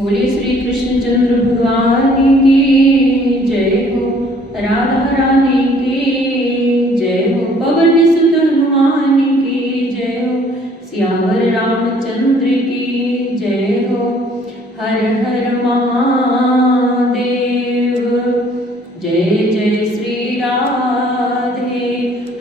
बोले श्री कृष्णचंद्र भगवान की जय हो, राधा रानी की जय हो, पवन सुत हनुमान की जय हो, सियावर रामचंद्र की जय हो। हर हर महादेव। जय जय श्री राधे।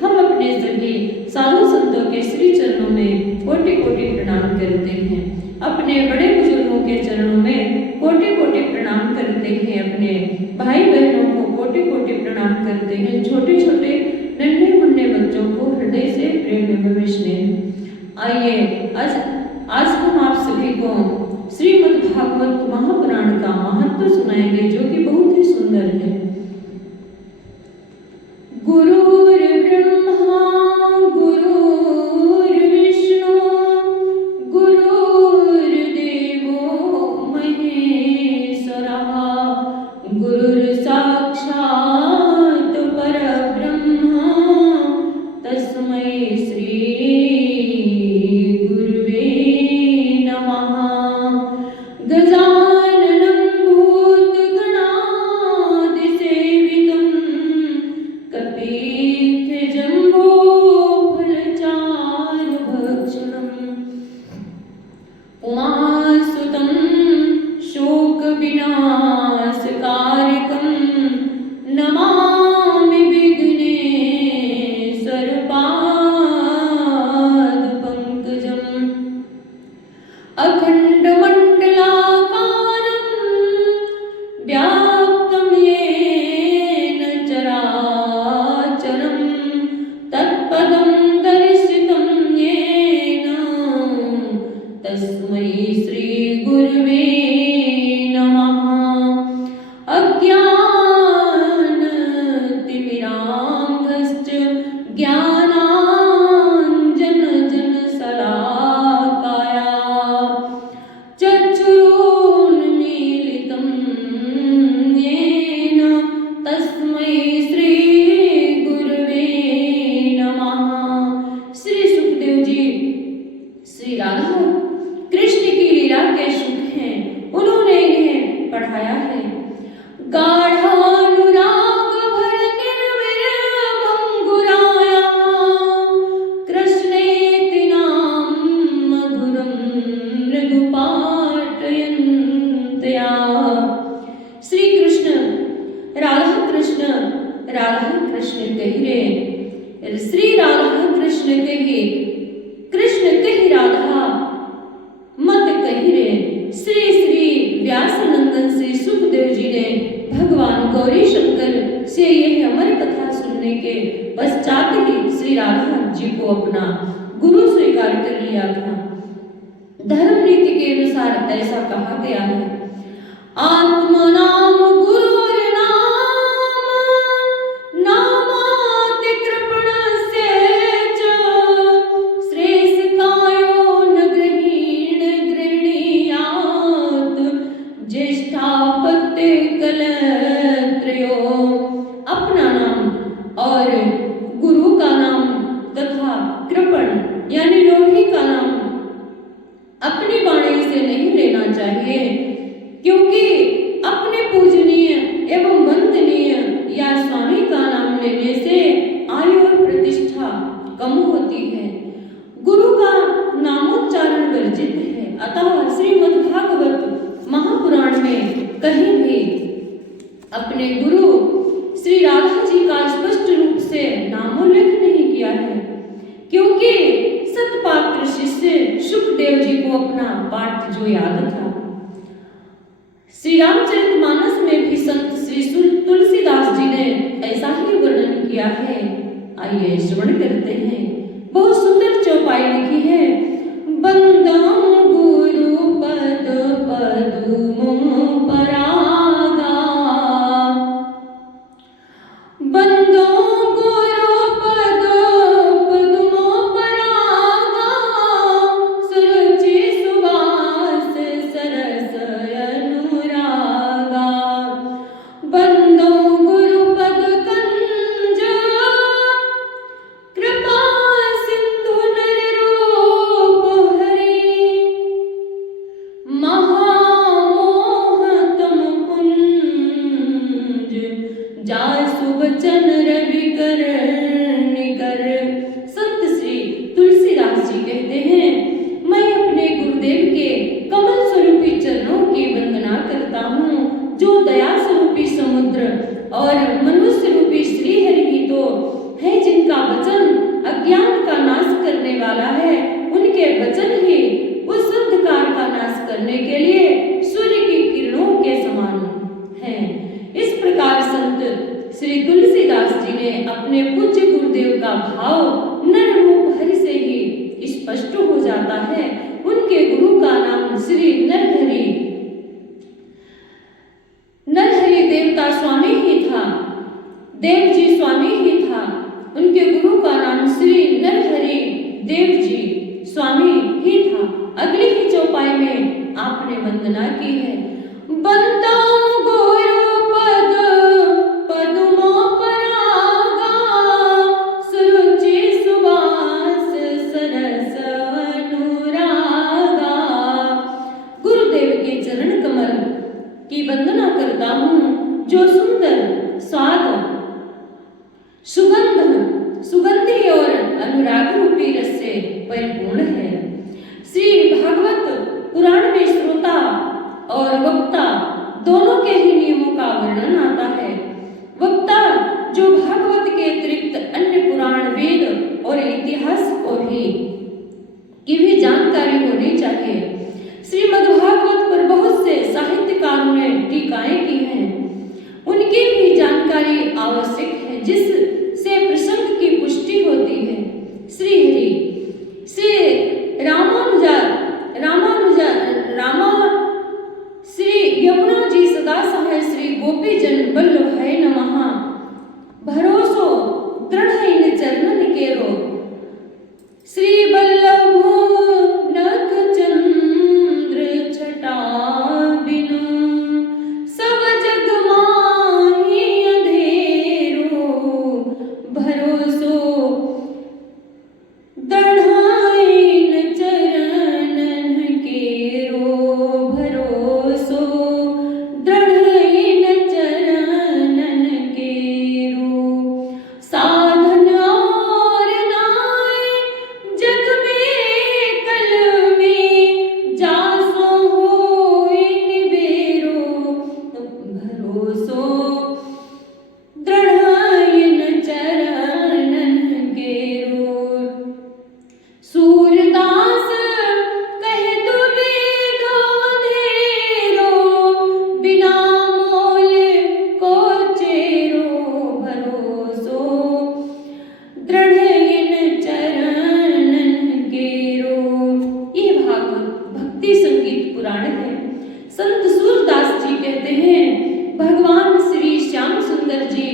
हम अपने सभी साधु संतों के श्री चरणों में कोटि कोटि प्रणाम करते हैं। अपने बड़े बुजुर्गों के चरणों में कोटि कोटि प्रणाम करते हैं। अपने भाई बहनों को कोटि कोटि प्रणाम करते हैं। छोटे छोटे नन्हे मुन्ने बच्चों को हृदय से प्रेम एवं स्नेह। आइए आज हम आप सभी को श्रीमद् भागवत महापुराण का महत्व सुनाएंगे, जो कि बहुत ही सुंदर है। गुरुर्ब्रह्मा गुरुर्विष्णु गुरुर्देवो महेश्वरः गुरुर्साक्षात् परब्रह्म तस्मै श्री गुरुवे नमः। गजाननं भूतगणादिसेवितं कपित्थजम्बोफलचारुभक्षणम् उमासुतं शोकविनाशकारकं नमामि विघ्नेश्वरपादपङ्कजम्। अखण्डमण्डलाकारं व्याप्तं येन चराचरं तत्पदं दर्शितं येन तस्मै श्री गुरुवे नमः। अज्ञानतिमिरान्धश्च ज्ञानाञ्जनशलाकया चक्षुरुन्मीलितं येन तस्मै श्री गुरुवे नमः। श्री सुखदेव जी श्री राधा कृष्ण की लीला के सुख हैं, उन्होंने इन्हें पढ़ाया है। गाढ़ानुराग भर निर्विरभंगुराया कृष्णेति नाम मधुरं मृदु पाटयन्तया। श्री कृष्ण राधा कृष्ण कही रे, श्री राधा कृष्ण कही, कृष्ण कही राधा मत कही रे। श्री श्री व्यासनंदन श्री सुखदेव जी ने भगवान गौरी शंकर से यह अमर कथा सुनने के पश्चात ही श्री राधा जी को अपना गुरु स्वीकार कर लिया था। धर्म नीति के अनुसार ऐसा कहा गया है, आत्मनाम गुरुर्नाम नामाति कृपणस्य च श्रेष्ठकायो न गृह्णीयात् ज्येष्ठापत्य कलत्रयो। अपना नाम और गुरु का नाम तथा कृपण यानी लोभी का नाम अपनी वाणी से नहीं लेना चाहिए, क्योंकि अपने पूजनीय एवं वंदनीय या स्वामी का नाम लेने से आयु और प्रतिष्ठा कम होती है। गुरु का नामोच्चारण वर्जित है। अतः श्रीमद् भागवत महापुराण में कहीं भी अपने गुरु श्री राधा जी का स्पष्ट रूप से नामोल्लेख नहीं किया है, क्योंकि सतपात्र शिष्य सुखदेव जी को अपना पाठ जो याद था। श्री रामचरितमानस में भी संत श्री तुलसीदास जी ने ऐसा ही वर्णन किया है। आइए श्रवण करते हैं। बहुत सुंदर चौपाई लिखी है। बंदम गुरु पद पदुम परागा, बंदो गुरु पद पदुम परागा, सुरुचि सुवास सरस अनुरागा। बंदो गुरु पद कंज कृपा सिंधु नर और मनुष्य रूपी श्री हरि ही तो है जिनका वचन अज्ञान का नाश करने वाला है। उनके वचन ही उस अंधकार का नाश करने के लिए सूर्य की किरणों के समान हैं। इस प्रकार संत श्री तुलसीदास जी ने अपने पूज्य गुरुदेव का भाव नर रूप हरि से ही स्पष्ट हो जाता है। उनके गुरु का नाम श्री नरहरि देवता स्वामी ही था, देव जी स्वामी ही था। उनके गुरु का नाम श्री नरहरि देव जी स्वामी ही था। अगली ही चौपाई में आपने वंदना की है। बंदा गुरु पद पद्मो परागा, सुरुचि सुवास सरस अनुरागा। गुरुदेव के चरण कमल की वंदना करता हूँ, जो सुंदर स्वाद सुगंधी और अनुराग रूपी रस से परिपूर्ण है। श्री भागवत पुराण में श्रोता और वक्ता दोनों के ही नियमों का वर्णन आता है। वक्ता जो भागवत के अतिरिक्त अन्य पुराण वेद और इतिहास की भी जानकारी होनी चाहिए। श्रीमद्भागवत पर बहुत से साहित्यकारों ने टीकाएं की हैं, उनकी भी जानकारी आवश्यक है, जिससे प्रसंग की पुष्टि होती है। श्री हरि श्री श्री यमुना जी सदा सहाय श्री गोपीजन वल्लभाय नमः। भरोसो दृढ़ इन चरणन केरो, श्री वल्लभो नख चंद्र छटा बिनु, सब जग माही अंधेरो। भरोसो दृढ़ चरणन केरो, भरोसो दृढ़ चरणन केरो। साधन और नाय जग में कल में, जासो होय निबेरो। भरोसो दृढ़ चरणन केरो। सूरदास कहे तु वेदो अंधेरो, बिना मोल को चेरो। भरोसो दृढ़ चरणन केरो। यह भागवत भक्ति संगीत पुराण है। संत सूरदास जी कहते हैं, भगवान श्री श्याम सुंदर जी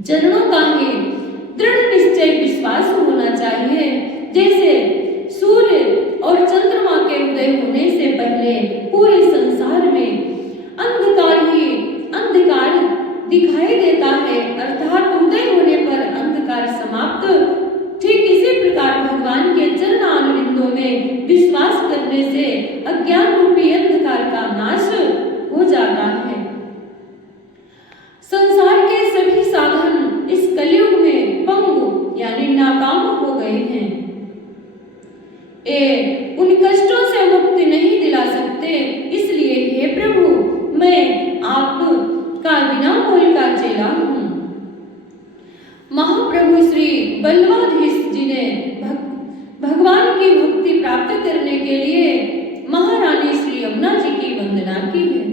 चरणों का ही दृढ़ निश्चय विश्वास होना चाहिए। जैसे सूर्य और चंद्रमा के उदय होने से पहले पूरे संसार में अंधकार ही अंधकार दिखाई देता है, अर्थात उदय होने पर अंधकार समाप्त। ठीक इसी प्रकार भगवान के चरणारविंदों में विश्वास करने से अज्ञान रूपी अंधकार का नाश हो जाता है। संसार के सभी साधन इस कलयुग में पंगु यानी नाकाम हो गए हैं। उन कष्टों से मुक्ति नहीं दिला सकते। इसलिए हे प्रभु, मैं आपका बिना मोल का चेला हूँ। महाप्रभु श्री बल्लभाधीश जी ने भगवान की भक्ति प्राप्त करने के लिए महारानी श्री यमुना जी की वंदना की है।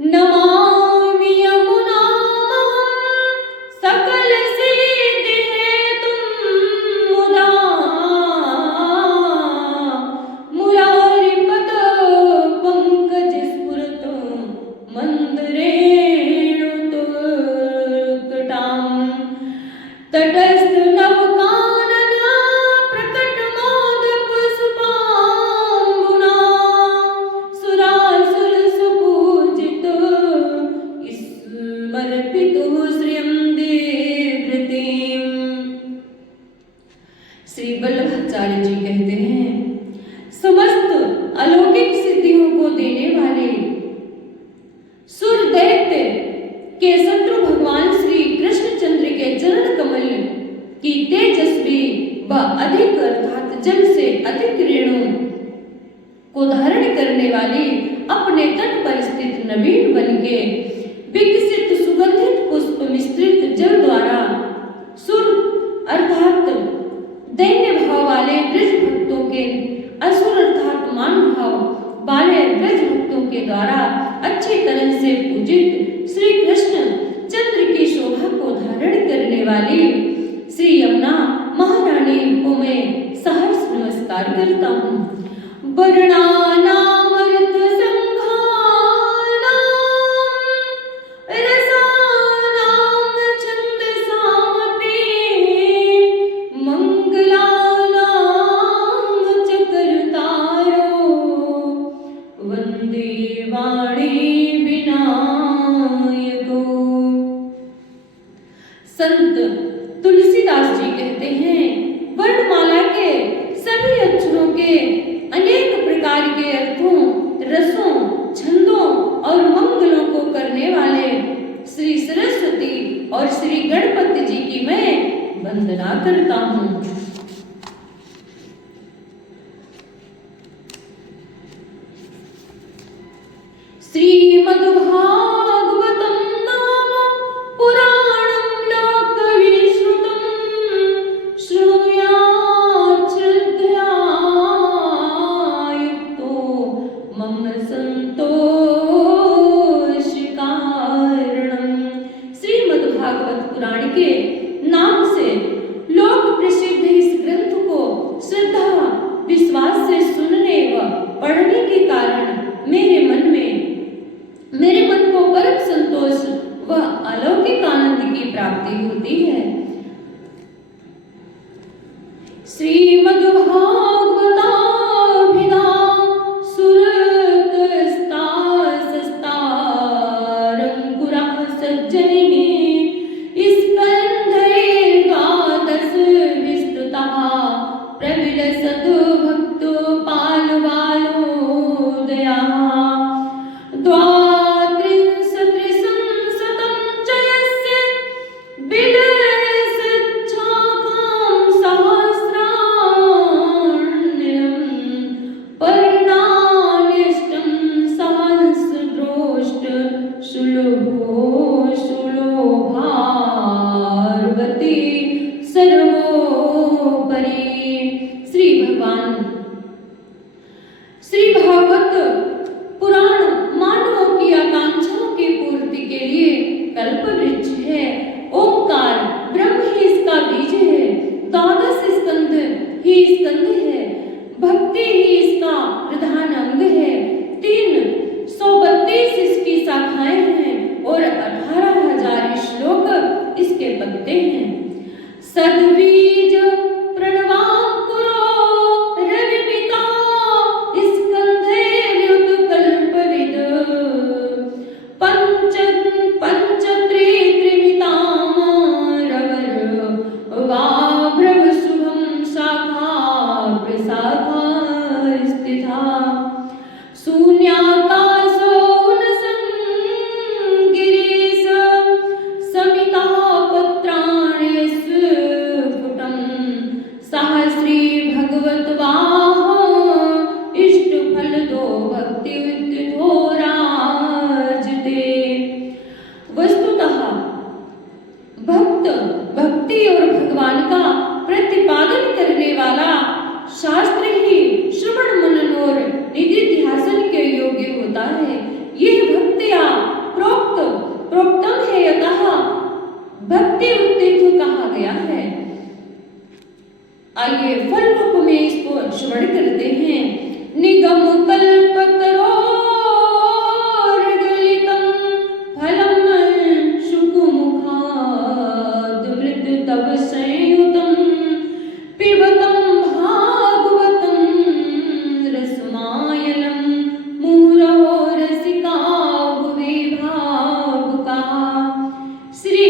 नमामि यमुनामहं सकल सिद्धि हेतुं मुदा, मुरारिपद पंकज स्फुरत मंदरेणु तुर्कटां। तटस्थ नवकानन प्रकट मोद पुष्पांबुना, सुरासुर सुपूजित स्मर्पितुः श्रियं देवृतिम्। श्री वल्लभाचार्य जी कहते हैं, समस्त अलौकिक सिद्धियों को देने वाले सुर दैत्य के शत्रु भगवान श्री कृष्णचंद्र के चरण कमल की तेजस्वी व अधिक अर्थात जल से अधिक रेणु को धारण करने वाली अपने तट पर स्थित नवीन वन के विकसित सुगंधित पुष्प मिश्रित जल द्वारा सुर अर्थात दैन्य भाव वाले ब्रज भक्तों के असुर अर्थात मान भाव वाले ब्रज भक्तों के द्वारा अच्छी तरह से पूजित श्री कृष्ण चंद्र की शोभा को धारण करने वाली श्री यमुना महारानी को मैं सहर्ष नमस्कार करता हूँ। वर्णानामृत संघानाम रसानाम छन्दसामपि मंगलानाम चकर्तारो वन्दे वाणी विनायको। संत तुलसीदास जी कहते हैं, वर्णमाला के सभी अक्षरों के अनेक प्रकार के अर्थों, रसों, छंदों और मंगलों को करने वाले श्री सरस्वती और श्री गणपति जी की मैं वंदना करता हूँ। श्रीमद्भागवतम नाम पुराणं लोकविश्रुतं शृणुयात् श्रद्धया युक्तो मम संतोषकारणम्। श्रीमद्भागवत पुराण के नाम से लोक प्रसिद्ध इस ग्रंथ को श्रद्धा विश्वास से सुनने व पढ़ने के कारण मेरे मन को परम संतोष व अलौकिक आनंद की प्राप्ति होती है। श्रीमद्भागवताभिधा सुरतस्तासस्तारंकुरः सज्जनिः स्कन्धैर्द्वादश विस्तृतः प्रविलसतु भक्तो पालबालोदयः। श्री भागवत पुराण मानवों की आकांक्षाओं की पूर्ति के लिए कल्प वृक्ष है। ओंकार ब्रह्म ही इसका बीज है। 12 स्कंध ही स्कंध है। भक्ति ही इसका प्रधान अंग है। 332 इसकी शाखाएं हैं और 18,000 श्लोक इसके पत्ते हैं। सद्बीज प्रणवांकुरो रविपिता स्कंधैर्युत्कल्पविद पंचत्रिमितामरवर वाभ्रवशुभं शाखा प्रशाखा स्थिता। शून्याकाशो न संगिरीश समिता पत्राणि स्फुटं सहस्री भगवत वाह इष्ट फल दो भक्ति विद्युतोराजते। वस्तुतः भक्त भक्ति और भगवान का प्रतिपादन करने वाला शास्त्र ही श्रवण मनन और निधिध्यासन के योग्य होता है। यह भक्तिया प्रोक्तम है, यतः भक्ति उत्तिष्ठ कहा गया है। आइए फल रूप में इसको श्रवण करते हैं। निगम कल्पतरोर्गलितं फलं शुकमुखाद् मृत तव संयुतं पिबतं भागवतं रसमायनं मुहुरहो रसिका भुवि भावुकाः। श्री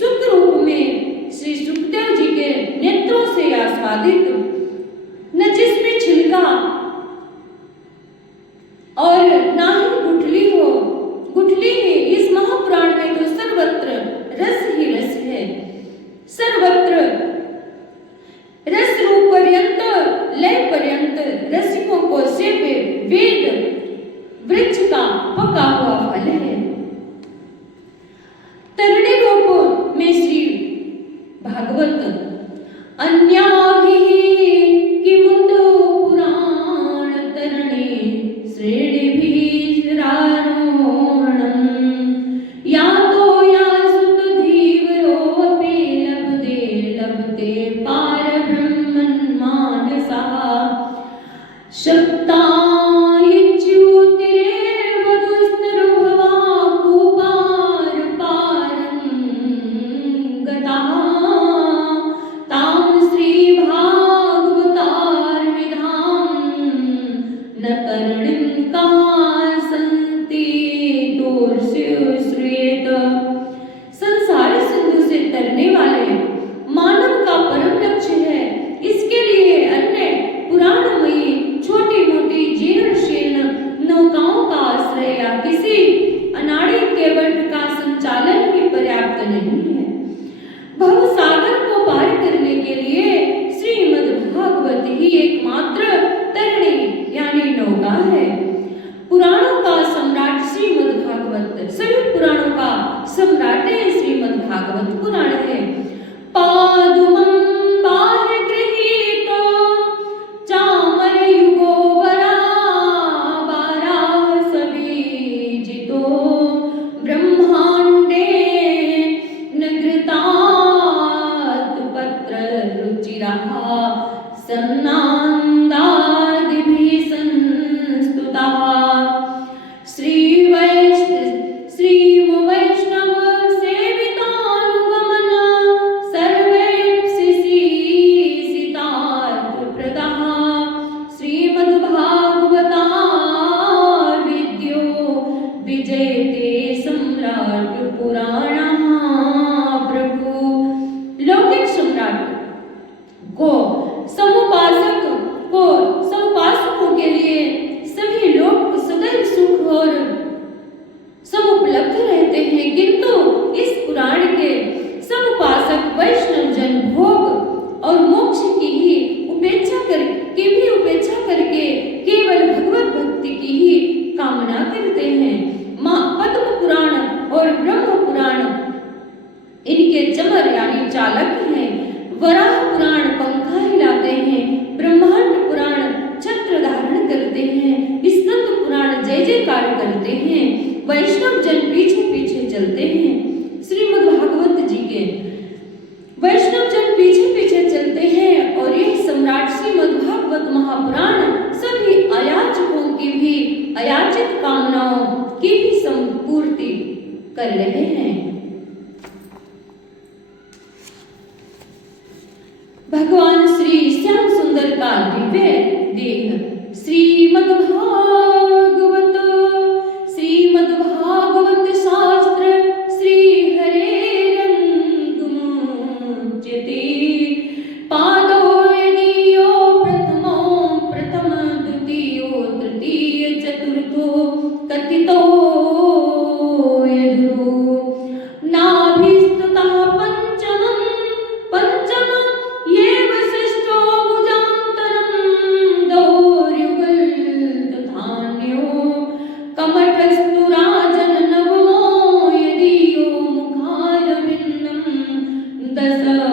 सुख रूप में श्री सुखदेव जी के नेत्रों से आस्वादित, न जिसमें छिलका और ना ही गुठली हो। गुठली ही इस महापुराण में तो सर्वत्र रस ही रस है। सर्वत्र रस रूप पर्यंत लय पर्यंत रसिकों को सेवे वेद वृक्ष का पका हुआ फल है। कामना करते हैं। माँ पद्म पुराण और ब्रह्म पुराण इनके चमर यानी चालक हैं। वराह पुराण पंखा हिलाते हैं। ब्रह्मांड पुराण छत्र धारण करते हैं। स्कंद पुराण जय जयकार करते हैं। वैष्णव जन पीछे पीछे चलते हैं। श्रीमद् भागवत जी के वैष्णव जन पीछे पीछे चलते हैं और यह सम्राट श्रीमद् भागवत महापुराण सभी अयाचकों की भी अयाचित कामनाओं की भी संपूर्ति कर रहे हैं। भगवान श्री श्याम सुंदर का दिव्य देह श्रीमद् भागवत शास्त्र श्री हरेरंगमुच्यते पादो यदीयो प्रथमो प्रथम द्वितीयो तृतीय चतुर्थो कथितो यदुरो नाभिस्ततः पंचमं ये वसिष्ठो भुजान्तरं दौर्युगल तथान्यो कमठस्तु राजन नवमो यदीयो मुखारविन्दं दशम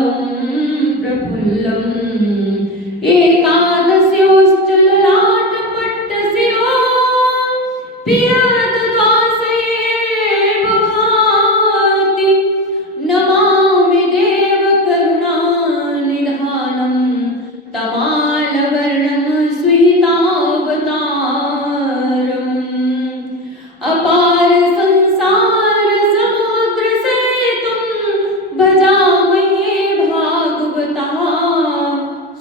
प्रफुल्लम् एकादश्योश्च ललाटपट्टशिरो पियदद्वासयेव भाति नमामि देव करुणानिधानं तमालवर्णं स्वितावतारम् अपार संसार समुद्र सेतुं भजामहे भागवतः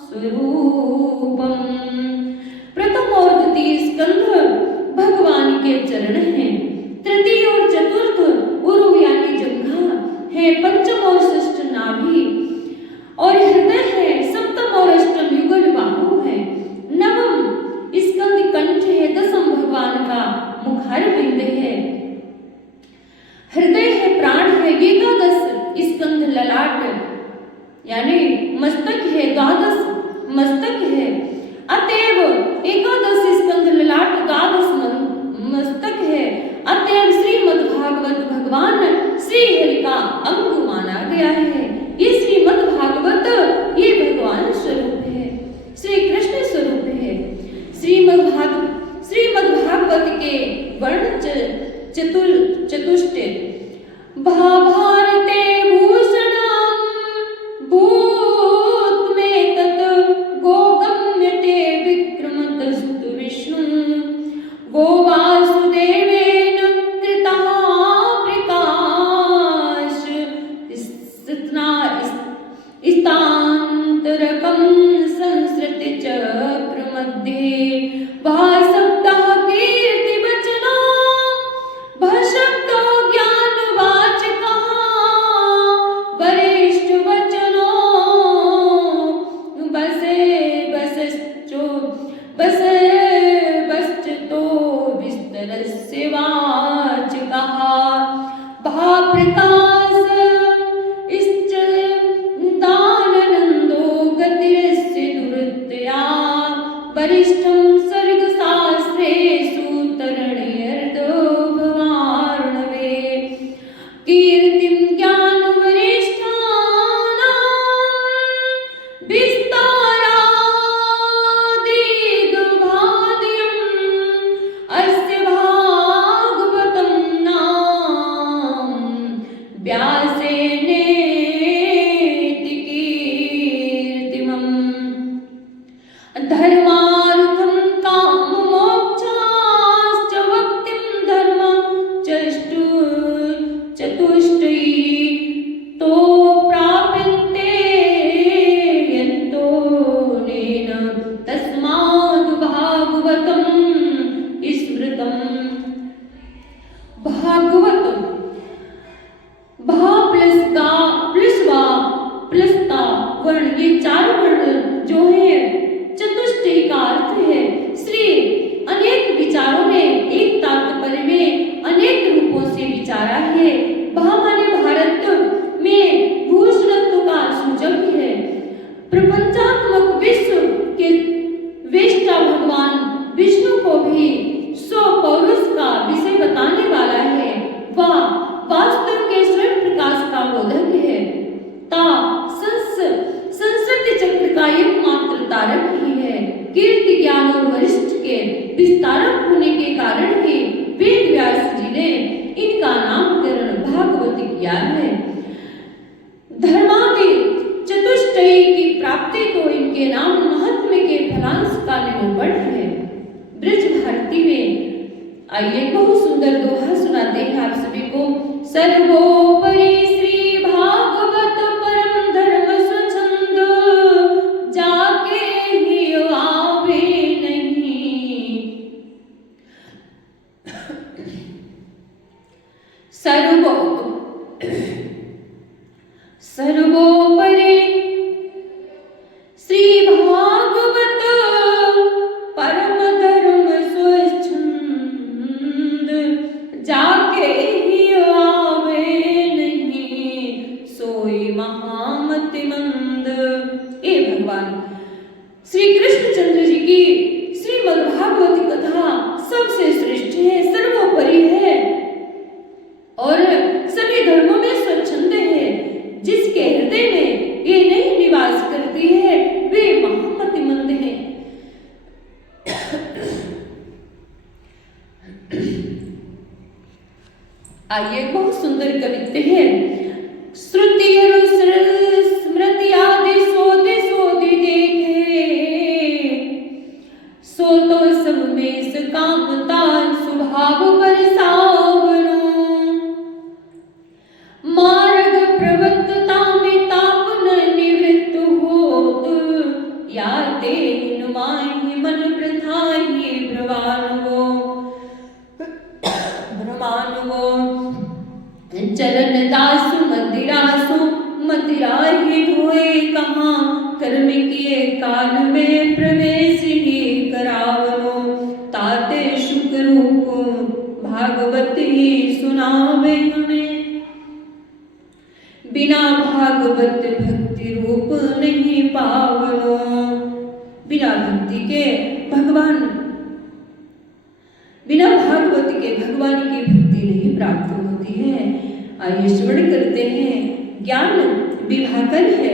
स्वरूपम्। प्रथम और द्वितीय स्कंध भगवान के चरण हैं। तृतीय और चतुर्थ उरु यानी जंघा है। पंचम और षष्ठ नाभि और हृदय है। सप्तम और अष्टम युगल बाहु है। नवम स्कंद कंठ है। दसम भगवान का मुखारविंद है। हृदय है, प्राण है। एकादश स्कंद ललाट यानी मस्तक है। द्वादश मस्तक है। अतएव एकादश स्कंद ललाट द्वादश मस्तक है। अतएव श्रीमद् भागवत भगवान श्री हरि का अंग माना गया है। ये श्रीमद् भागवत ये भगवान स्वरूप है, श्री कृष्ण स्वरूप है। श्रीमद् भागवत के वर्ण चतुष्टय भारते भूषणं भूत में तत् गोगम्यते विक्रमतस्तु विष्णु वो वासुदेवेन कृतः प्रकाश स्तान्तरकं संसृति चक्र मध्ये भाशब्दः कीर्तिवचनो भाशब्दो ज्ञानवाचकः वरिष्ठवचनो बसश्चतो विस्तरस्य वाचकः भाप्रकाश दाननन्दो गतिरस्य दुरतया वरिष्ठं सर्गशास्त्रेषु तरणीयर्दो भवार्णवे कीर्तिं ज्ञानवरिष्ठानां विस्तारादिदुभाद्यम् अस्य भागवतं नाम आइए बहुत सुंदर दोहा सुनाते हैं आप सभी को। सर्वोपरि श्री भागवत परम धर्म स्वच्छंद, जाके ही आवे नहीं। सर्वोपरि श्री भागवत परम धर्म स्वच्छंद, जाके ही आवे नहीं, सोई महामति मंद। ए भगवान श्री कृष्णचंद्र जी की श्रीमद् भागवत कथा सबसे श्रेष्ठ है, सर्वोपरि है और सभी धर्मों में स्वच्छंद है। जिसके हृदय में ये नहीं निवास करती है वे महामति मंद है। आइए बहुत सुंदर कवित्व है। श्रुति स्मृति आदि सोधि सोधि देखे, सो तो सब में कामता स्वभाव पर सावनो। मार्ग प्रवत्तता में ताप न निवृत्त होत, या तेन माहि मन प्रथा ही भ्रवानुवो। चरण दासु मदिरासु, मदिरा ही धोए कहाँ, कर्म किए काल में प्रवेश ही करावनो। ताते शुक रूप भागवत ही सुनावे हमें, बिना भागवत भक्ति रूप नहीं पावनो। बिना भक्ति के भगवान, बिना भागवत के भगवान की भक्ति नहीं प्राप्त होती है। आइए श्रवण करते हैं। ज्ञान विभाकर है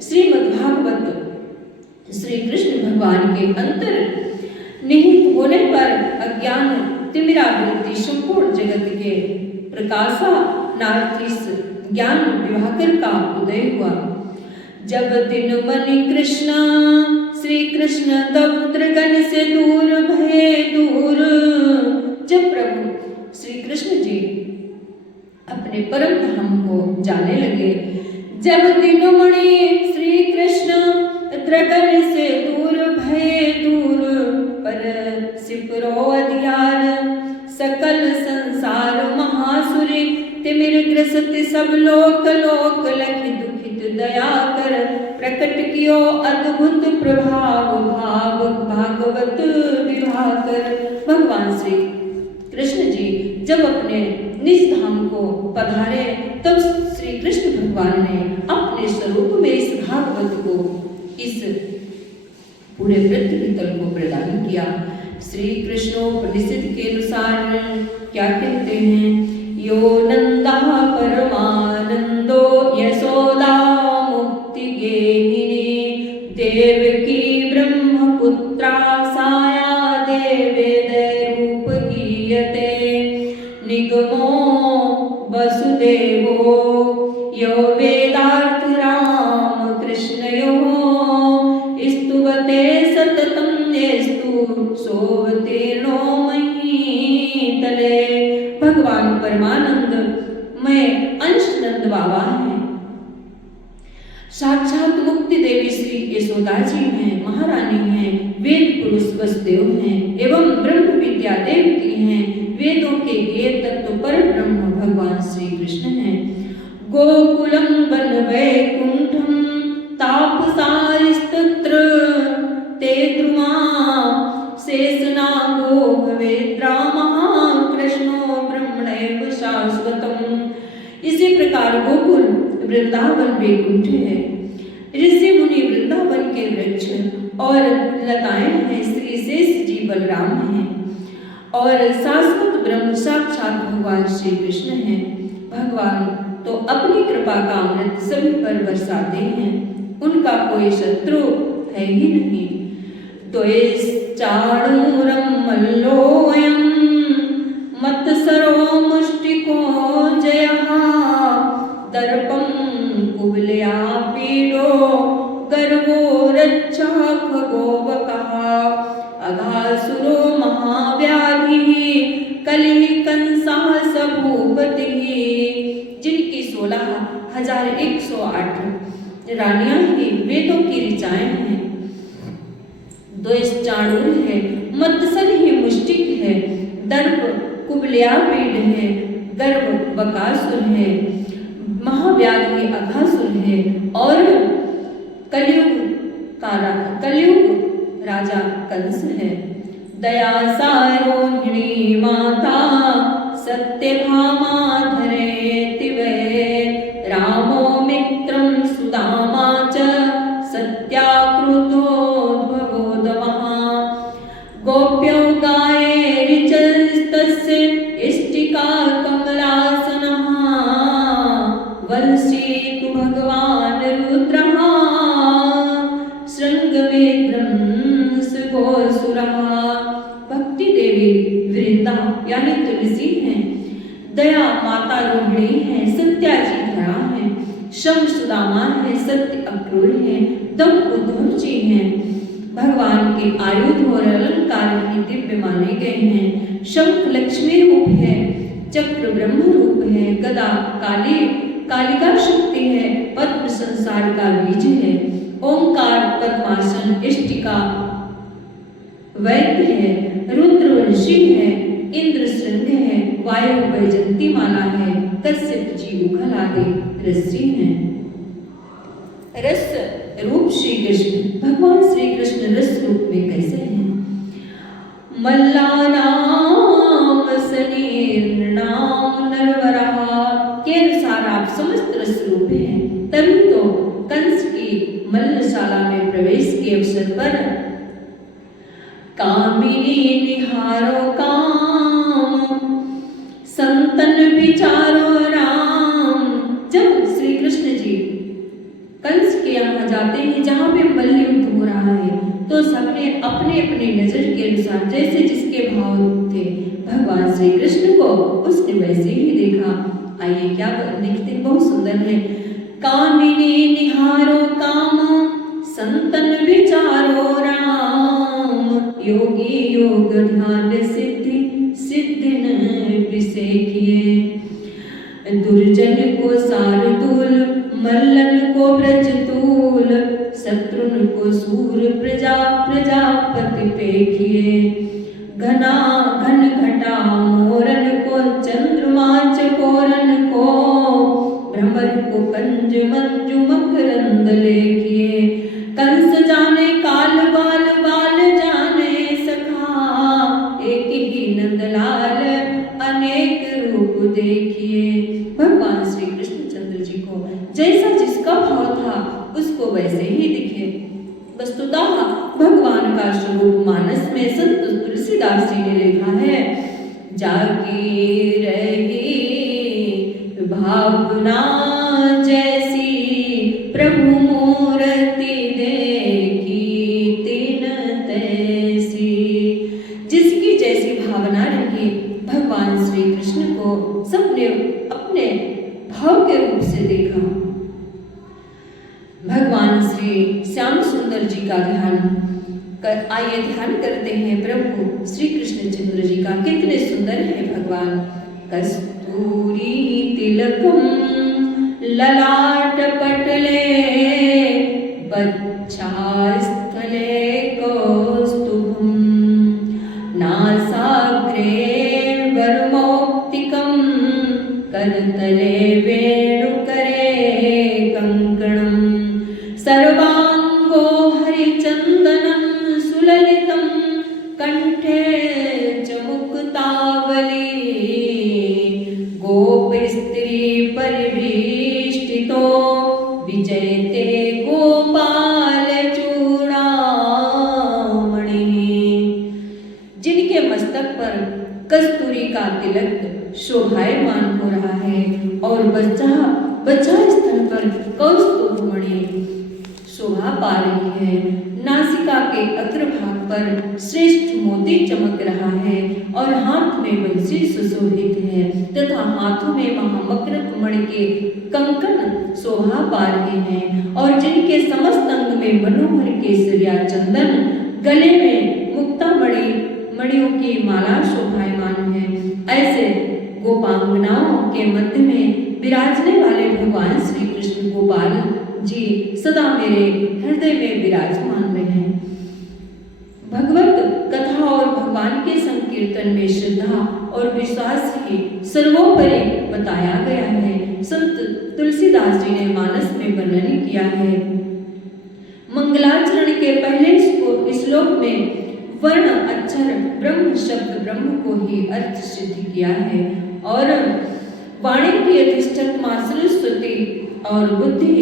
श्रीमद् भागवत श्री कृष्ण भगवान के अंतर निहित होने पर अज्ञान तिमिरावृत्ति संपूर्ण जगत के प्रकाशा नार्थिस ज्ञान विभाकर का उदय हुआ। जब दिन मनि कृष्ण श्री कृष्ण तब त्रिगण से दूर भये दूर। जब प्रभु श्री कृष्ण जी अपने परम धाम को जाने लगे, जब दिन मणि श्री कृष्ण त्रिगण से दूर भये दूर, पर सिपरो अधियार सकल संसार महासुरी, तिमिर ग्रसित सब लोक लोक लखि दुखित दया कर, प्रकट कियो अद्भुत प्रभाव भाव भागवत विभाकर। भगवान श्री कृष्ण जी जब अपने निज धाम को पधारे, तब श्री कृष्ण भगवान ने अपने स्वरूप में इस भागवत को, इस पूरे पृथ्वी तल को प्रदान किया। श्री कृष्णोपनिषद के अनुसार क्या कहते हैं? यो नंदा परमानंदो यशोदा मुक्ति गेहिनी, देवकी ब्रह्मपुत्रा साया देवेद रूप गीयते, निगमो वसुदेवो यो वेदार्थ राम कृष्णयो, स्तुवते सततं नेस्तु सोवतीर्णो महीतले। भगवान परमानंद में अंश नंद बाबा हैं, साक्षात मुक्ति देवी श्री यशोदा जी हैं, महारानी हैं, वेद पुरुष वसुदेव हैं एवं ब्रह्म विद्या देवकी हैं, वेदों के ये तत्व पर ब्रह्म भगवान श्री कृष्ण हैं। गोकुलम वन वैकुंठम तापसास्तत्र ते द्रुमा, शेषनागो भवेद्रा महाकृष्णो ब्रह्मणैव शाश्वतम। इसी प्रकार गोकुल वृंदावन वैकुंठ है, ऋषि मुनि वृंदावन के वृक्ष और लताएं हैं, श्री शेष जी बलराम हैं और शाश्वत ब्रह्म साक्षात भगवान श्री कृष्ण हैं। भगवान तो अपनी कृपा का अमृत सभी पर बरसाते हैं, उनका कोई शत्रु है ही नहीं। द्वैश्चाणूरम मल्लोयम मत्सरो मुष्टिको जयः, दर्पं कुवलया पीडो गर्वो रक्षा खगोवकः, अघासुरो महाव्याधिः कुलियापीड है, गर्भ बकासुर है, महाव्याधि अघासुर है और कलयुग राजा कंस है। दया सारोहिणी माता सत्यभामा धरेति वै, रामो मित्रं सुदामा च सत्याकृतोद्भवोदमः। गोप्यो गायेरिचस्तस्य इष्टिका कमलासनः, वंशी तु भगवान् रुद्रः शृंगवेत्रं सुगोसुरः। भक्ति देवी वृंदा यानी तुलसी है, दया माता रोहिणी है, सत्या जी धरा है, शम सुदामा है, सत्य अक्रूर है, दम उद्धव जी हैं। भगवान के आयुध और अलंकार ही दिव्य माने गए हैं। शंख लक्ष्मी रूप है, चक्र ब्रह्म रूप है, गदा कालिका शक्ति है, पद्म संसार का बीज है, ओंकार पद्मासन इष्टिका वैद्य है, रुद्रवंशी है, इंद्र श्रृंग है, वायु वैजंती माला है, कश्यप जी उखल आदि ऋषि हैं। रस रूप श्री कृष्ण, भगवान श्री कृष्ण रस रूप में कैसे हैं? मल्लानाम सनीर्णाम नरवरः के अनुसार आप समस्त रस रूप हैं। तभी तो कंस की मल्लशाला में प्रवेश के अवसर पर कामिनी निहारो काम संतन विचारो राम। जब श्री कृष्ण जी कंस के यहाँ जाते हैं जहाँ पे मल्ल युद्ध हो रहा है, तो सबने अपने अपने नजर के अनुसार जैसे जिसके भाव थे भगवान श्री कृष्ण को उसने वैसे ही देखा। आइए क्या लिखते हैं, बहुत सुंदर है। कामिनी निहारो काम संतन विचारो राम, योगी योग ध्यान सिद्धि सिद्धिन विसेखिए। दुर्जन को सारदूल मल्लन को ब्रजतूल, शत्रुन को सूर प्रजापति पेखिए। घना घन घटा मोरन को चंद्रमा चकोरन को, भ्रमर को कंज मंजु मकरंद लेखिए। कंस जाने काल बाल बाल जाने सखा, एक ही नंदलाल अनेक रूप देखिए। भगवान श्री कृष्णचंद्र जी को जैसा जिसका भाव था उसको वैसे ही दिखे। वस्तुतः भगवान का स्वरूप मानस में संत तुलसीदास जी ने लिखा है। जागी रही भावना जैसी, प्रभु मूर्ति देखी तीन तैसी। जिसकी जैसी भावना रही भगवान श्री कृष्ण को सबने अपने भाव के रूप से देखा। भगवान श्री श्याम सुंदर जी का ध्यान आइए ध्यान करते हैं। प्रभु श्री कृष्णचंद्र जी का कितने सुंदर है भगवान। कस्तूरी तिलकम ललाट पटले, बच्छास्थले कौस्तुभम, नासाग्रे वरमौक्तिकम, करतले वेणुकरे कंकणम, सर्वांगो हरिचंदनम सुललितम, कंठे च मुक्तावली, गोप स्त्री परिभीष्टितो, विजयते गोपाल चूड़ामणि। जिनके मस्तक पर कस्तूरी का तिलक शोभायमान हो रहा है और बच्चा स्थल पर कौस्तुभ मणि शोभा पा रही है। नासिका के अग्रभाग पर श्रेष्ठ मोती चमक रहा है और हाथ में बंसी सुशोभित है तथा हाथों में महामकरक मणि के कंकण शोभा पा रहे हैं और जिनके समस्त अंग में मनोहर केसरिया चंदन, गले में मुक्ता मणियों की माला शोभायमान है। ऐसे गोपांगनाओं के मध्य में विराजने वाले भगवान श्री कृष्ण गोपाल जी सदा मेरे हृदय में विराजमान में हैं। भगवत कथा और भगवान के संकीर्तन में श्रद्धा और विश्वास ही सर्वोपरि बताया गया है। संत तुलसीदास जी ने मानस में वर्णन किया है। मंगलाचरण के पहले श्लोक में वर्ण अक्षर ब्रह्म शब्द ब्रह्म को ही अर्थ सिद्ध किया है और वाणी की अधिष्ठात्मा सरस्वती और बुद्धि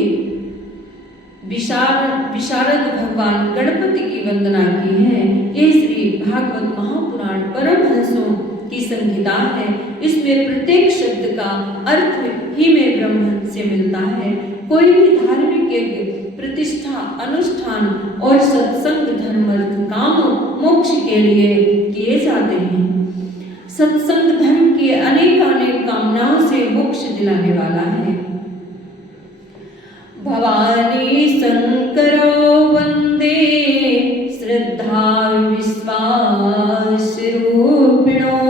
विशारद भगवान गणपति की वंदना की है। ये श्री भागवत महापुराण परमहंसों की संहिता है। इसमें प्रत्येक शब्द का अर्थ ही में ब्रह्म से मिलता है। कोई भी धार्मिक यज्ञ प्रतिष्ठा अनुष्ठान और सत्संग धर्म अर्थ काम मोक्ष के लिए किए जाते हैं। सत्संग धर्म की अनेक कामनाओं से मोक्ष दिलाने वाला है। भवानी शंकरो वंदे श्रद्धा विश्वास रूपिणो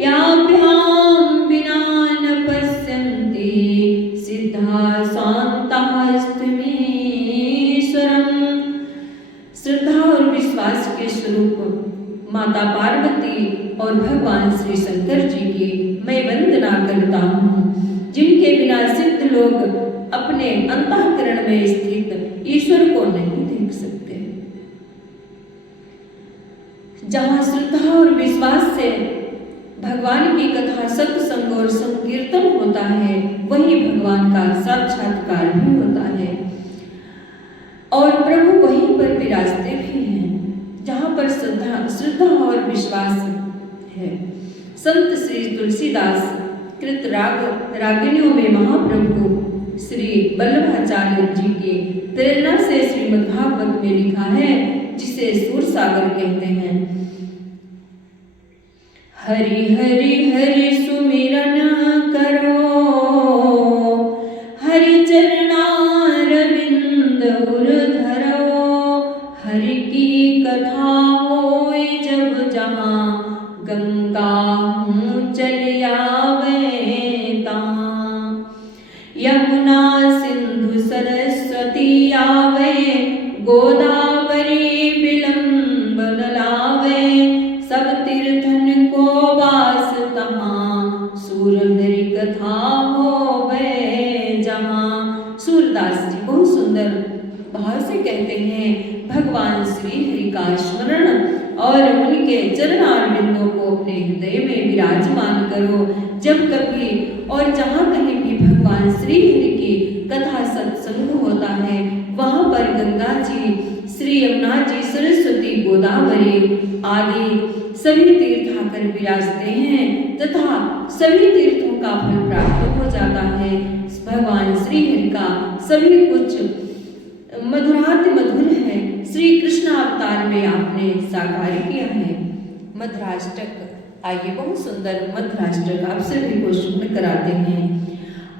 याभ्याम विना न पश्यन्ति सिद्धा शांतास्तमीश्वरम्। श्रद्धा और विश्वास के स्वरूप माता पार्वती और भगवान श्री शंकर जी की मैं वंदना करता हूँ, जिनके बिना सिद्ध लोग अपने अंतःकरण में स्थित ईश्वर को नहीं देख सकते। जहाँ श्रद्धा और विश्वास से भगवान की कथा सत्संग और संकीर्तन होता है, वही भगवान का साक्षात्कार भी होता है और प्रभु वहीं पर विराजते भी हैं जहाँ पर श्रद्धा और विश्वास है। संत श्री तुलसीदास कृत रागिनियों में महाप्रभु श्री वल्लभाचार्य जी की प्रेरणा से श्रीमद्भागवत में लिखा है, जिसे सूर सागर कहते हैं। हरि हरि हरि सुमिरन करो, हरि चरणारविंद उर धरो। हरि की कथा होए जब जहाँ, गंगा हूँ चल आवे तहाँ। यमुना सिंधु सरस्वती आवे, गोदावरी विलंब न लावे। सब तीर्थन को वास तहाँ, सूर हरि कथा होवे जहाँ। सूरदास जी बहुत सुंदर भाव से कहते हैं, भगवान श्री हरि का स्मरण और उनके चरणारविंदों को अपने हृदय में विराजमान करो। जब कभी और जहाँ कहीं भी भगवान श्री हरि की कथा सत्संग होता है, वहाँ पर गंगा जी, श्री यमुना जी, सरस्वती, गोदावरी आदि सभी तीर्थ आकर विराजते हैं तथा सभी तीर्थों का फल प्राप्त हो जाता है। भगवान श्री हरि का सभी कुछ मधुराति मधुर है। श्री कृष्ण अवतार में आपने साकार किया है। मधुराष्टक, आइए बहुत सुंदर मधुराष्टक आप सभी को सुन कराते हैं।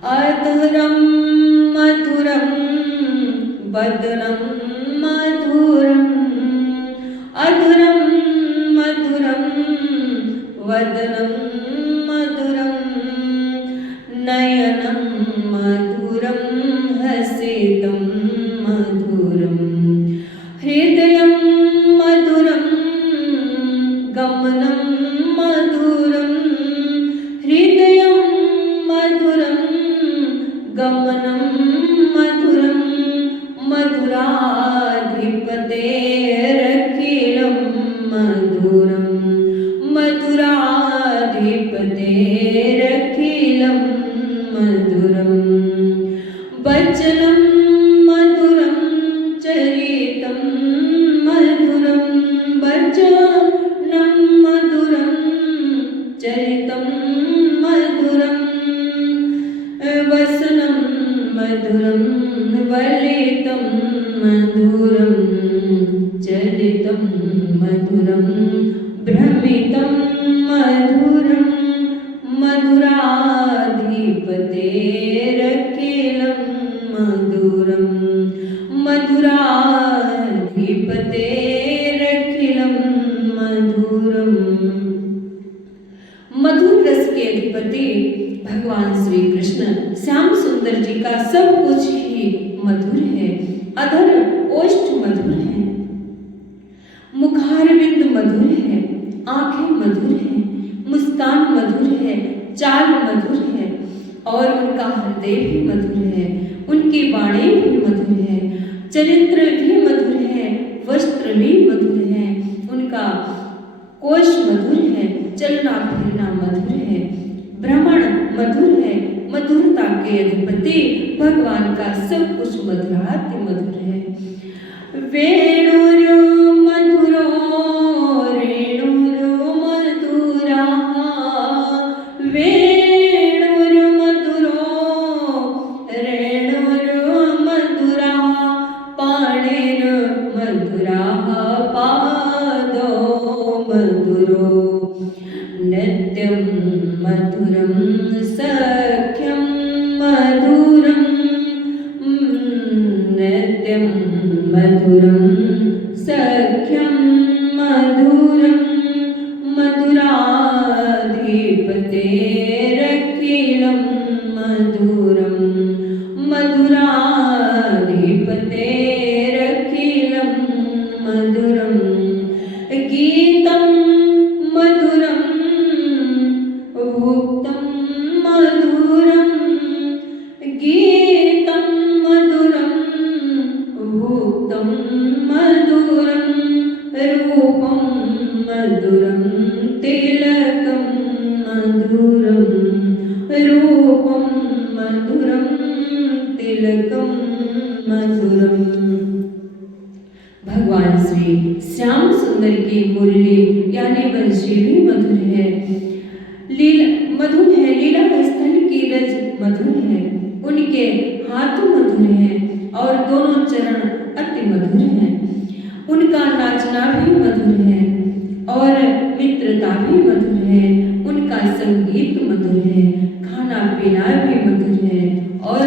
अधरम मधुरम बदरम मधुरम, अधरम मधुरम वदनम मधुरम, नयनम मधुरम हसितम मधुरम, हृदयम मधुरम गमनम मधुरम, हृदयम मधुरम गमनम मधुरम, मधुराधिपतेरखिलं मधुरम, मधुराधिपतेरखिलं मधुरम। वचनं मधुरं चरितं मधुरं, वचनं मधुरं चरितं मधुरं, वसनं मधुरं वलितं मधुरं, चलितं मधुरं भ्रमितं मधुरं, मधुराधिपतेरखिलं मधुरं, मधुराधिपतेरखिलं मधुरं। मधुर रस के अधिपति भगवान श्री कृष्ण श्याम सुंदर जी का सब कुछ ही मधुर है। अधर ओष्ठ मधुर है, मुखारविंद मधुर है, आंखें मधुर है, मुस्कान चाल मधुर है और उनका हृदय भी मधुर है, उनकी वाणी भी मधुर है, चरित्र भी मधुर है, वस्त्र भी मधुर है, उनका कोश मधुर है, चलना फिरना मधुर है, भ्रमण मधुर है, मधुरता के अधिपति भगवान का सब कुछ मधुराति मधुर है। वेणुरु मधुरो रेणुरु मधुरा, वेणुरु मधुरो रेणुरु मधुरा, पाणिरु मधुरा पादो मधुरो, नित्यं मधुरं सख्यं मधुरं, नित्यं मधुरं सख्यं मधुरं, मधुराधिपतेरखिलं मधुरं, मधुराधिपतेरखिलं मधुरं, गीतं मधुरं भुक्तं मधुरं, गीतं मधुरं भुक्तं मधुरं, रूपं मधुरं तिलकं मधुरं, रूपं मधुरं तिलकं मधुरं। भगवान श्री श्याम सुंदर की मुरली यानी बंशी भी मधुर है, लीला मधुर है, लीला स्थल की रज मधुर है, उनके हाथ मधुर हैं और दोनों चरण अति मधुर हैं, उनका नाचना भी मधुर है और मित्रता भी मधुर है, उनका संगीत मधुर है, खाना पीना भी मधुर है और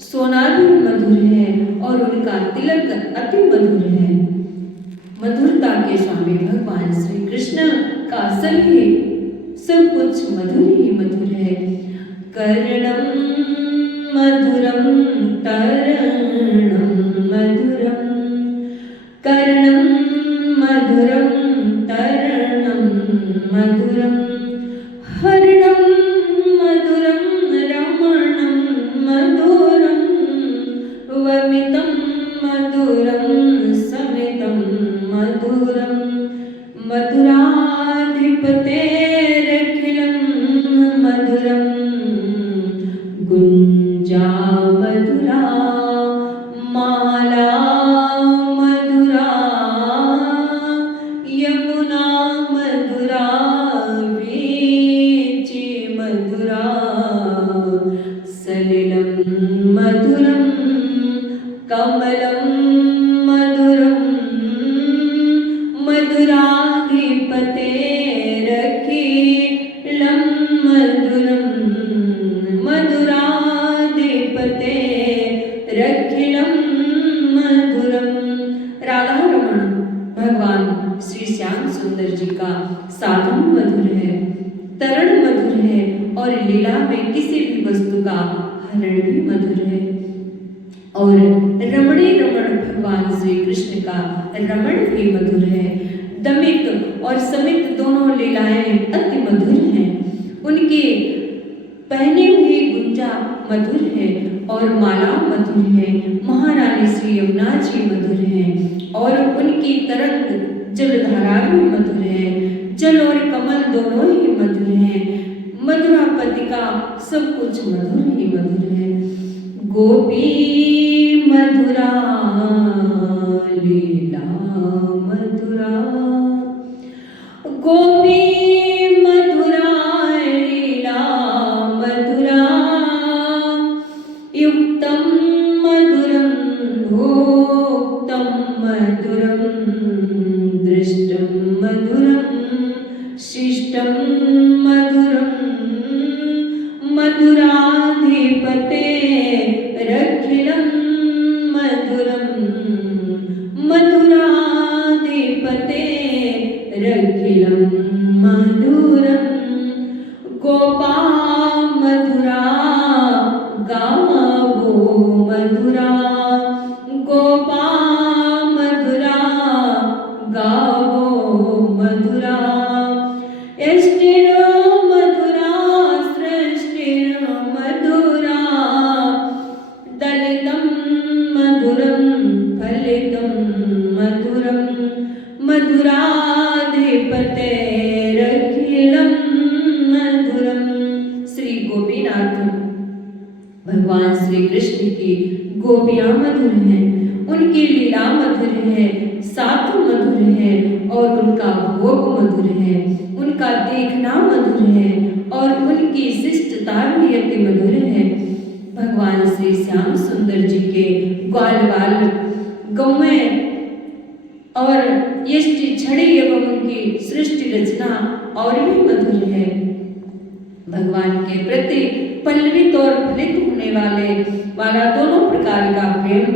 सोना भी मधुर है और उनका तिलक अति मधुर है। मधुरता के स्वामी भगवान श्री कृष्ण का सभी सब कुछ मधुर ही मधुर है। कर्णं मधुरं तरणं मधुरं, कर्णं मधुरं तरणं मधुरं, हरणं मधुरं रमणं मधुरं, वमितं मधुरं समितं मधुरं, मधुराधिपतेरखिलं मधुरं, गुञ्जा मधुरा माला मधुरा, यमुना मधुरा वीची मधुरा, सलिलं मधुरं कमलं मधुरं, मधुराधिपतेरखिलं मधुरं, मधुराधिपतेरखिलं मधुरं। राधा रमण भगवान श्री श्याम सुंदर जी का साधन मधुर है, तरण मधुर है और लीला में किसी भी वस्तु का हरण भी मधुर है और रमणी रमण भगवान श्री कृष्ण का रमण भी मधुर है। दमित और समित दोनों लीलाएं अति मधुर हैं, उनकी पहनी हुई गुंजा मधुर है और माला मधुर है, महारानी श्री यमुना जी मधुर है और उनकी तरंग जलधारा भी मधुर है, जल और कमल दोनों ही मधुर हैं, मधुरापति का सब कुछ मधुर ही मधुर है। गोपी मधुरा लीला मधुरा, गोपी मधुरा लीला मधुरा, युक्तं मधुरं भोक्तं मधुरं, दृष्टं मधुरं शिष्टं मधुरं, मधुराधिपतेरखिलं मधुरं, मधुराधिपतेरखिलं साथ भगवान श्री कृष्ण की गोपियां मधुर हैं, उनकी लीला मधुर है, साथ मधुर है और उनका भोग मधुर है, उनका देखना मधुर है और उनकी शिष्टता भी अति मधुर है। भगवान श्री श्याम सुंदर जी के ग्वाल बाल गौएं और यष्टि छड़ी एवं उनकी सृष्टि रचना और भी मधुर है। भगवान के प्रति पल्लवित और फलित होने वाला दोनों प्रकार का प्रेम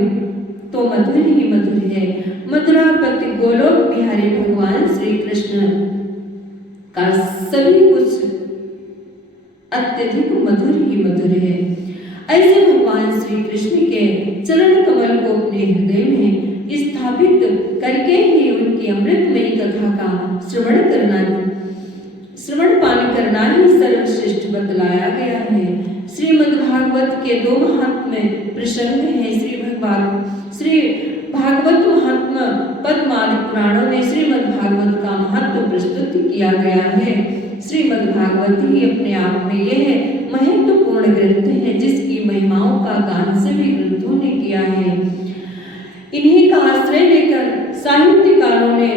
तो मधुर ही मधुर है। मधुरापति गोलोक बिहारी भगवान श्री कृष्ण का सभी कुछ अत्यधिक मधुर ही मधुर है। ऐसे भगवान श्री कृष्ण के चरण कमल को अपने हृदय में स्थापित करके ही उनकी अमृतमयी कथा का श्रवण पान करना ही सर्वश्रेष्ठ बतलाया गया है। श्रीमद् भागवत के दो महात्म्य प्रसंग हैं। श्री भागवत महात्मा पद्मादि पुराणों में श्रीमद् भागवत का महत्व प्रस्तुत किया गया है। श्रीमद् भागवत ही अपने आप में यह महत्वपूर्ण ग्रंथ है जिसकी महिमाओं का गान सभी ग्रंथों ने किया है। इन्हीं का आश्रय लेकर साहित्यकारों ने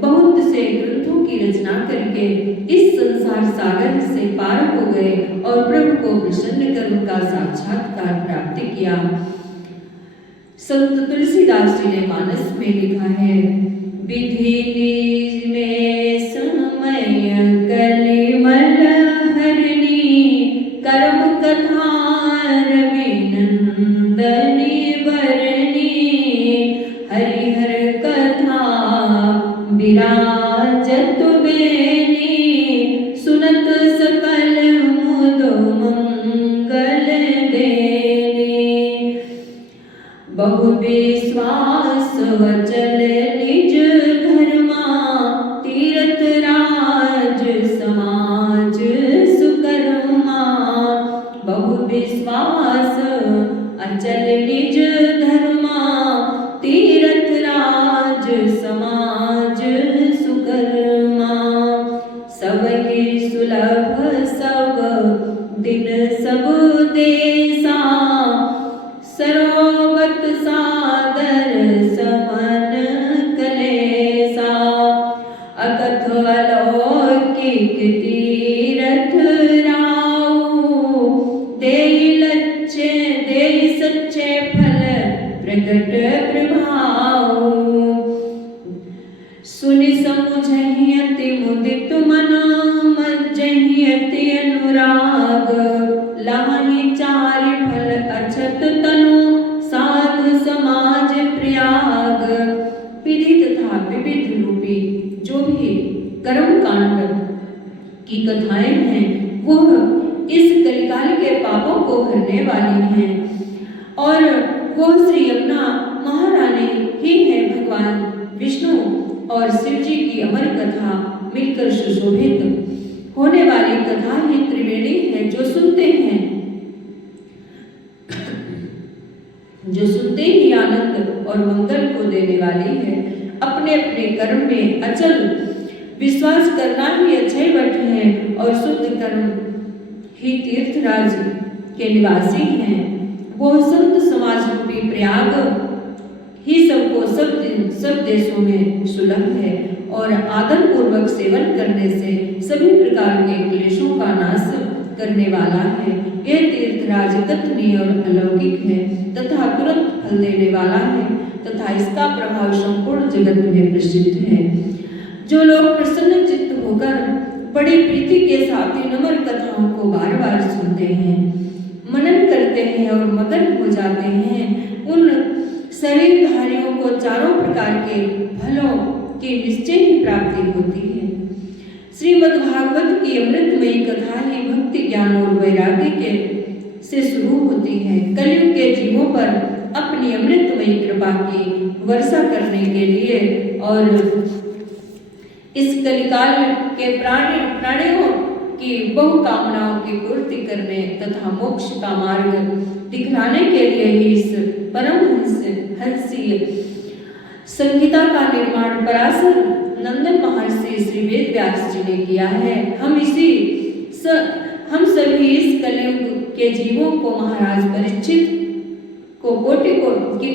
बहुत से ग्रंथों की रचना करके इस संसार सागर से पार हो गए और प्रभु को प्रसन्न कर उनका साक्षात्कार प्राप्त किया। संत तुलसीदास जी ने मानस में लिखा है, विधि निज में समय कलिमल हरणी, कर्म कथा रविनंदनी बरनी, हरिहर कथा विराजत बेनी, सुनत सकल मुद मंगल देनी, बहु विश्वास वचल निज धर्मा, तीरथ राज समाज सुकर्मा, बहु विश्वास अचल निज धर्मा, तीरथ राज समाज सुकर्मा, सबहि सुलभ सब दिन सब देसा, सरोवत सादर समन कलेसा, अकथ अलौकिक तीरथ राऊ, देहि लच्चे देहि सच्चे फल प्रकट प्रभाऊ, सुनि समुझहि अति मुदित मन, मज्जहि अति अनुराग, लहहि चारि फल अछत तनु, साधु समाज प्रयाग। विधि तथा विविध रूपी जो भी कर्म कांड की कथाएं हैं वह इस कलिकाल के पापों को हरने वाली हैं और वो श्री यमुना महारानी ही है। भगवान विष्णु और शिव जी की अमर कथा मिलकर सुशोभित होने वाली कथा ही त्रिवेणी है। जो सुनते ही आनंद और मंगल को देने वाली है। अपने अपने कर्म में अचल विश्वास करना ही अक्षय वट है और शुद्ध कर्म ही तीर्थराज के निवासी हैं। वो संत समाज रूपी प्रयाग ही सबको सब देशों में सुलभ है और आदर पूर्वक सेवन करने से सभी प्रकार के क्लेशों का नाश करने वाला है। यह तीर्थराज कथनीय और अलौकिक है तथा तुरंत फल देने वाला है तथा इसका प्रभाव संपूर्ण जगत में प्रसिद्ध है। जो लोग प्रसन्न चित्त होकर बड़ी प्रीति के साथ नम्र कथाओं को बार बार सुनते हैं, मनन करते हैं और मगन हो जाते हैं, उन शरीरधारियों को चारों प्रकार के फलों की निश्चय ही प्राप्ति होती है। श्रीमद् भागवत की अमृतमयी कथा ही भक्ति ज्ञान और वैराग्य के से शुरू होती है। कलयुग के जीवों पर अपनी अमृतमयी कृपा की वर्षा करने के लिए और इस कलिकाल के प्राणियों की बहु कामनाओं की पूर्ति करने तथा मोक्ष का मार्ग दिखलाने के लिए ही इस परमहंसीय संहिता का निर्माण पराशर नंदन महर्षि श्री वेद व्यास जी ने किया है। हम सभी सभी इस कलयुग के जीवों को महाराज परीक्षित को कोटि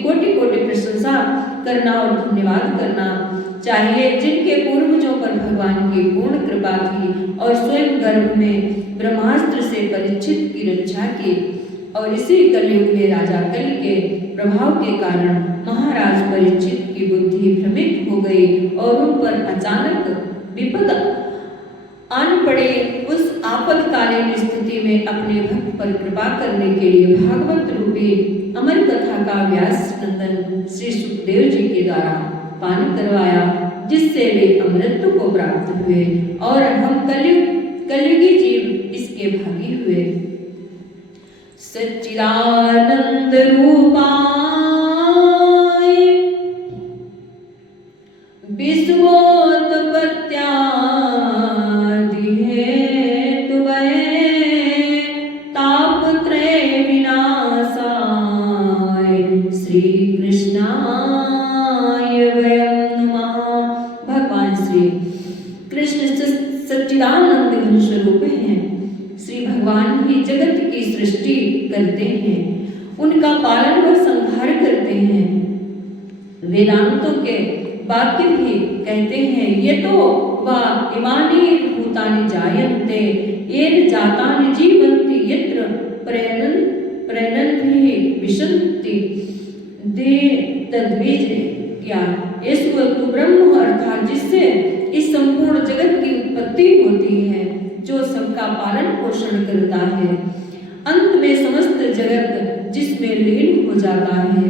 कोटि प्रशंसा करना और धन्यवाद करना चाहिए, जिनके पूर्वजों पर भगवान की पूर्ण कृपा थी और स्वयं गर्भ में ब्रह्मास्त्र से परीक्षित की रक्षा की। और इसी कलयुग में राजा कल के प्रभाव के कारण महाराज परीक्षित की बुद्धि भ्रमित हो गई और उन पर अचानक विपद आन पड़े। उस आपातकालीन स्थिति में अपने भक्त पर कृपा करने के लिए भागवत रूपी अमर कथा का व्यास नंदन श्री सुखदेव जी के द्वारा पान करवाया, जिससे वे अमृत को प्राप्त हुए और हम कलयुगी जीव इसके भागी हुए। सच्चिदानंद रूपाय विश्वोत्पत्त्यादि हेतुवे तापत्रय विनाशाय श्री कृष्णाय वयं नमः। भगवान श्री कृष्ण सच्चिदानंद घन स्वरूप हैं। श्री भगवान ही जगत की सृष्टि करते हैं, उनका पालन और संहार करते हैं। वेदांतों के वाक्य भी कहते हैं, ये तो वा इमानि भूतानि जायन्ते येन जातानि जीवन्ति यत्र प्रेरणन्ति विशन्ति दे तद्विज क्या। इस वस्तु ब्रह्म अर्थात जिससे इस संपूर्ण जगत की उत्पत्ति होती है, जो सबका पालन पोषण करता है, अंत में समस्त जगत जिसमें लीन हो जाता है,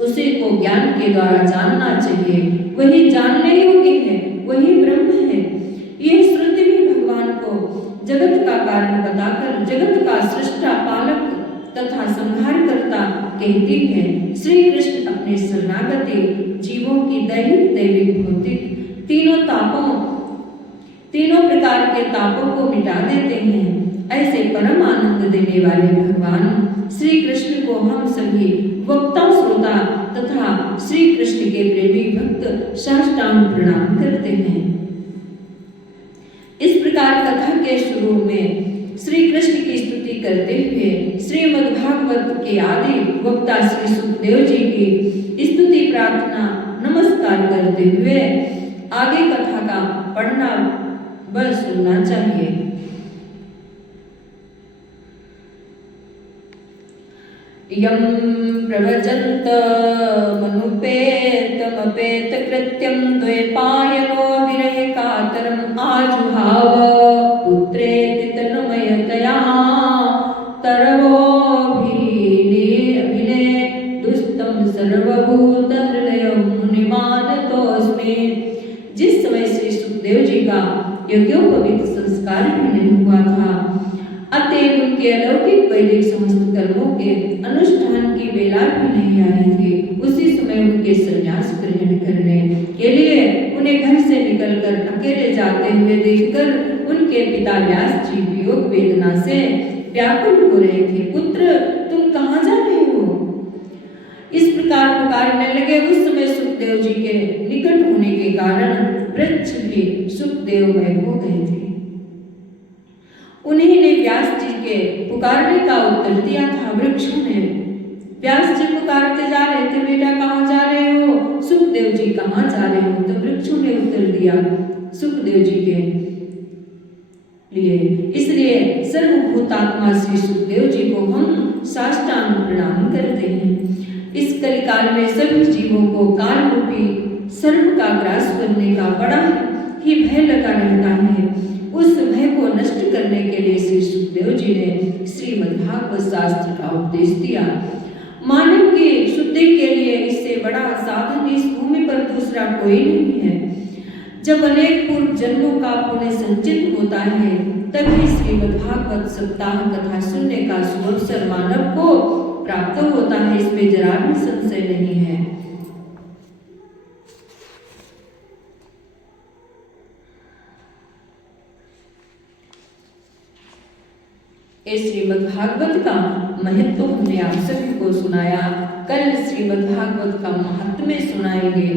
उसी को ज्ञान के द्वारा जानना चाहिए। वही जानने योग्य है, वही ब्रह्म है। यह श्रुति भी भगवान को जगत का कारण बताकर जगत का सृष्टा, पालक तथा संहार करता कहती है। श्री कृष्ण अपने शरणागति जीवों की दैहिक दैविक भौतिक तीनों प्रकार के तापों को मिटा देते हैं। ऐसे परम आनंद देने वाले भगवान श्री कृष्ण को हम सभी वक्ता श्रोता तथा श्री कृष्ण के प्रेमी भक्त साष्टांग प्रणाम करते हैं। इस प्रकार कथा के शुरू में श्री कृष्ण की स्तुति करते हुए श्रीमद् भागवत के आदि वक्ता श्री सुखदेव जी की स्तुति प्रार्थना नमस्कार करते हुए आगे कथा का पढ़ना व सुनना चाहिए। यं प्रवचन्त मनुपेतमपेत कृत्यं द्वैपायनो विरहे कातरम् आजुहाव पुत्रेति तन्मयतया तरवोऽभिने दुस्तं सर्वभूतहृदयं मुनिमानतोऽस्मि। जिस समय श्री सुखदेव जी का यज्ञोपवीत संस्कार भी नहीं हुआ था, अतएव उनके अलौकिक वैदिक समस्त कर्मों के अनुष्ठान की वेला भी नहीं आई थी। उसी समय उनके संन्यास ग्रहण करने के लिए उन्हें घर से निकलकर अकेले जाते हुए देखकर उनके पिता व्यास जी वियोग वेदना से व्याकुल हो रहे थे। पुत्र, तुम कहाँ जा रहे हो? इस प्रकार पुकारने लगे। उस समय सुखदेव जी के निकट होने के कारण वृक्ष भी सुखदेवमय हो गए थे। उन्हीं ने व्यास जी के पुकारने का उत्तर दिया था। वृक्षों ने व्यास जी पुकारते जा रहे थे, बेटा कहाँ जा रहे हो? सुखदेव जी कहाँ जा रहे हो? तो वृक्षों ने उत्तर दिया सुखदेव जी के लिए। इसलिए सर्वभूतात्मा श्री सुखदेव जी को हम साष्टांग प्रणाम करते हैं। इस कलिकाल में सभी जीवों को काल रूपी सर्प का ग्रास करने का बड़ा ही भय लगा रहता है। उस भय को नष्ट करने के लिए श्री सुखदेव जी ने श्रीमद् भागवत शास्त्र का उपदेश दिया। मानव की शुद्धि के लिए इससे बड़ा साधन इस भूमि पर दूसरा कोई नहीं है। जब अनेक पूर्व जन्मों का पुण्य संचित होता है, तभी श्रीमद् भागवत सप्ताह कथा सुनने का सुअवसर मानव को प्राप्त होता है। इसमें जरा भी संशय नहीं है। इस श्रीमद् भागवत का महत्व हमने आप सभी को सुनाया। कल श्रीमद् भागवत का महात्म्य सुनाएंगे।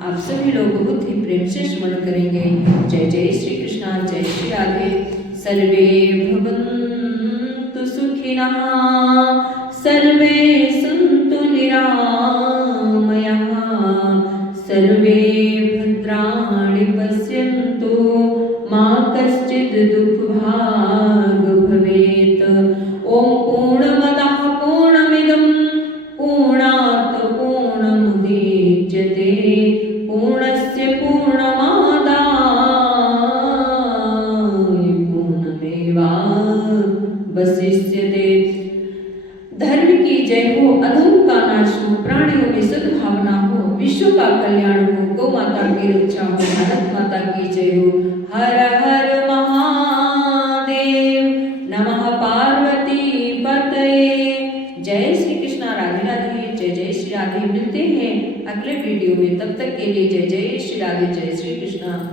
आप सभी लोग बहुत ही प्रेम से स्मरण करेंगे। जय जय श्री कृष्णा, जय श्री राधे। सर्वे भवन्तु सुखिनः सर्वे सन्तु निरामयाः सर्वे भद्राणि पश्यन्तु मा कश्चित् दुःखभाग् भवेत्। ॐ पूर्णमदः पूर्णमिदं पूर्णात् पूर्णमुदच्यते पूर्णस्य पूर्णमादाय पूर्णमेवावशिष्यते। धर्म की जय हो, अधर्म का नाश हो, प्राणियों में सद्भावना हो, विश्व का कल्याण हो, गौ माता की रक्षा हो, भारत माता की जय हो। हर हर महादेव। नमः पार्वती पतये। जय श्री कृष्ण। राधे राधे। जय जय श्री राधे। मिलते हैं अगले वीडियो में, तब तक के लिए जय जय श्री राधे। जय श्री कृष्ण।